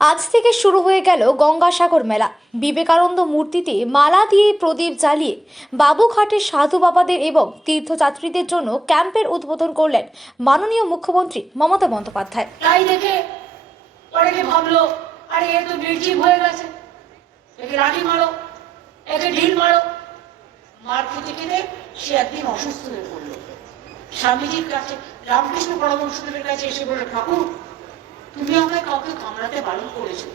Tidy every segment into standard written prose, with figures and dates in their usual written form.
আজ থেকে শুরু হয়ে গেল গঙ্গাসাগর মেলা। বিবেকানন্দ মূর্তিতে মালা দিয়ে প্রদীপ জ্বালিয়ে বাবুঘাটের সাধু বাবাদের এবং তীর্থযাত্রীদের জন্য ক্যাম্পের উদ্বোধন করলেন মাননীয় মুখ্যমন্ত্রী মমতা বন্দ্যোপাধ্যায়। তাই দেখে অনেকে ভাবলো, আরে এ তো নির্জীব হয়ে গেছে, একে লাঠি মারো, একে ঢিল মারো। মার খেতে খেতে সে একদিন অসুস্থ হয়ে পড়লো। স্বামীজির কাছে, রামকৃষ্ণ পরমহংসদেবের কাছে এসে বলল, ঠাকুর তুমি আমায় কাউকে কামড়াতে বারণ করেছো,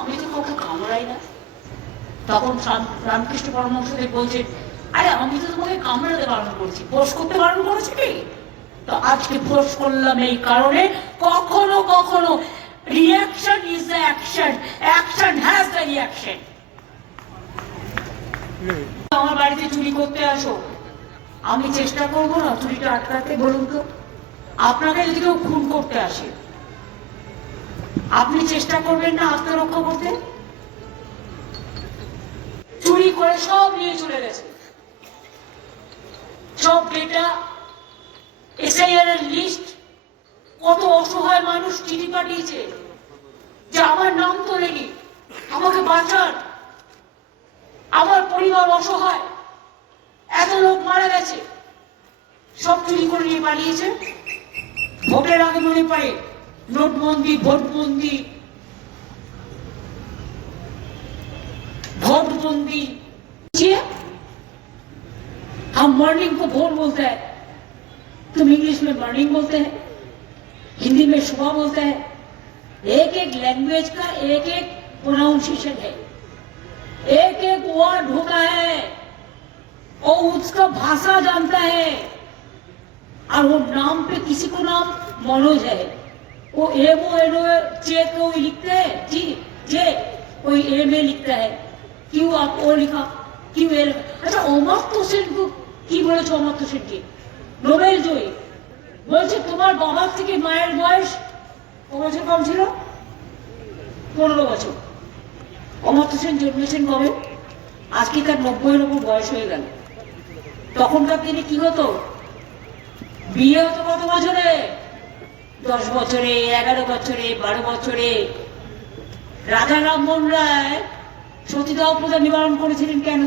আমি তো কাউকে কামড়াই না। তখন রামকৃষ্ণ পরমহংসদেব বলছেন, আরে আমি তো তোমাকে কামড়াতে বারণ করছি, ফোর্স করতে বারণ করেছি কি? তো আজকে ফোর্স করলাম এই কারণে, কখনো কখনো reaction is the action, action has the reaction. আমার বাড়িতে চুরি করতে আসো, আমি চেষ্টা করবো না চুরিটা আটকাতে? বলুন তো, আপনাকে যদি কেউ খুন করতে আসে, আপনি চেষ্টা করবেন না আত্মরক্ষা করতে? চুরি করে সব নিয়ে চলে গেছে, সব ডেটা, এসআইআর এর লিস্ট। কত অসহায় মানুষ চিঠি পাঠিয়েছে যে আমার নাম তোলেনি, আমাকে বাঁচান, আমার পরিবার অসহায়, এত লোক মারা গেছে। সব চুরি করে নিয়ে পালিয়েছে। ভোটের আগে মনে পড়ে নোটবন্দি, ভোটবন্দি, भोटबंदी। हम मॉर्निंग को भोट बोलते हैं, तुम इंग्लिश में मॉर्निंग बोलते हैं, हिंदी में सुबह बोलते हैं। एक एक लैंग्वेज का एक एक प्रोनाउंसिएशन है, एक एक वर्ड होता है और उसका भाषा जानता है। और वो नाम पे किसी को नाम मनोज है, वो एमओ एनो चे को लिखते हैं, जी जे कोई ए में लिखता है, क्यों आप ओ लिखा, क्यों ए लिखा। अच्छा अमर्त्य सेन को কি বলেছো? অমর্ত্য সেনকে নোবেল জয়ী বলছে তোমার বাবার থেকে মায়ের বয়স ক বছর কম ছিল? 15 বছর। অমর্ত্য সেন জন্মেছেন কবে? আজকে তার 90-এর উপর বয়স হয়ে গেল। তখনকার দিনে কি হতো? বিয়ে হতো কত বছরে? 10 বছরে, 11 বছরে, 12 বছরে। রাজা রামমোহন রায় সতীদাহ প্রথা নিবারণ করেছিলেন কেন?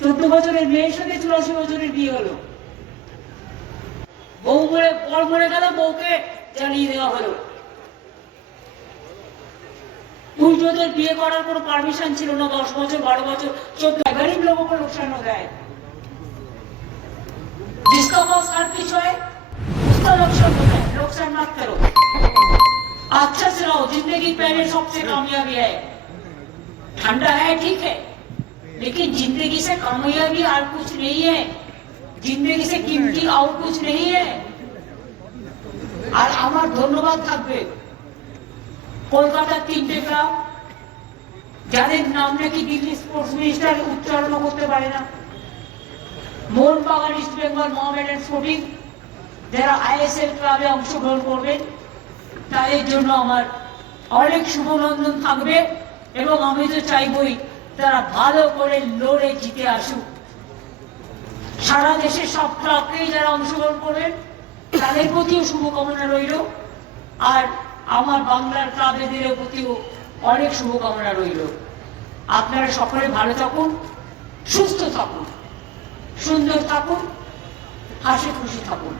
14 বছরের মেয়ের সাথে 84 বছরের বিয়ে হলো। বউ মরে, বর মরে গেল, বউকে জ্বালিয়ে দেওয়া হলো। পুরুষদের বিয়ে করার কোনো পারমিশন ছিল না। 10 বছর, 12 বছর, 14। गरीब लोगों को नुकसान हो गया है। जिसका पास हर कुछ है उसका नुकसान होता है। नुकसान मत करो, अच्छा से रहो। जिंदगी पहले सबसे कामयाबी है। ठंडा है ठीक है, लेकिन जिंदगी से कामयाबी और कुछ नहीं है, जिंदगी से कीमती और कुछ नहीं है। और আমার ধন্যবাদ থাকবে কলকাতার 3টে গ্রাম, যাদের নাম নাকি দিল্লি স্পোর্টস মিনিস্টার উচ্চারণ করতে পারে না। মোহনবাগান, ইস্ট বেঙ্গল, মোহামেডান স্পোর্টিং, যারা আইএসএল ক্লাবে অংশগ্রহণ করবেন তাদের জন্য আমার অনেক শুভনন্দন থাকবে। এবং আমি তো চাইবই তারা ভালো করে লড়ে জিতে আসুক। সারা দেশের সব ক্লাবকেই যারা অংশগ্রহণ করবেন তাদের প্রতিও শুভকামনা রইল। আর আমার বাংলার ক্লাবেদের প্রতিও অনেক শুভকামনা রইল। আপনারা সকলে ভালো থাকুন, সুস্থ থাকুন, সুন্দর থাকুন, হাসি খুশি থাকুন।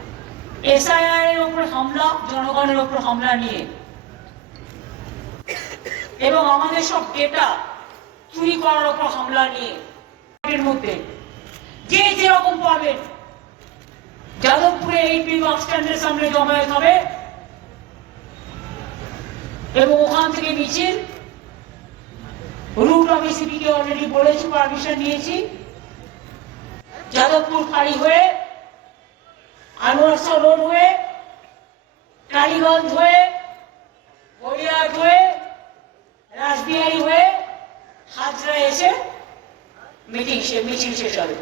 এসআইআর এর উপর হামলা, জনগণের উপর হামলা নিয়ে এবং আমাদের সব ডেটা চুরি করার উপর হামলা নিয়ে এর মধ্যে যে যেরকম পাবেন যাদবপুরে 8B বাস স্ট্যান্ডের সামনে জমায়েত হবে এবং ওখান থেকে মিছিল। রুট আমি সিপিকে অলরেডি বলেছি, পারমিশন নিয়েছি। যাদবপুর ফাঁড়ি হয়ে, আনোয়ার রোড হয়ে, কালীগঞ্জ হয়ে, গড়িয়াহাট হয়ে, রাসবিহারী হয়ে, হাজরা এসে মিছিল শেষ হবে।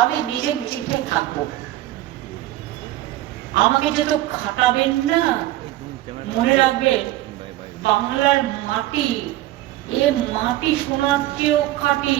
আমি নিজে মিছিলটাই থাকবো। আমাকে যত খাটাবেন না, মনে রাখবেন বাংলার মাটি, এ মাটি সোনার চেয়েও খাঁটি।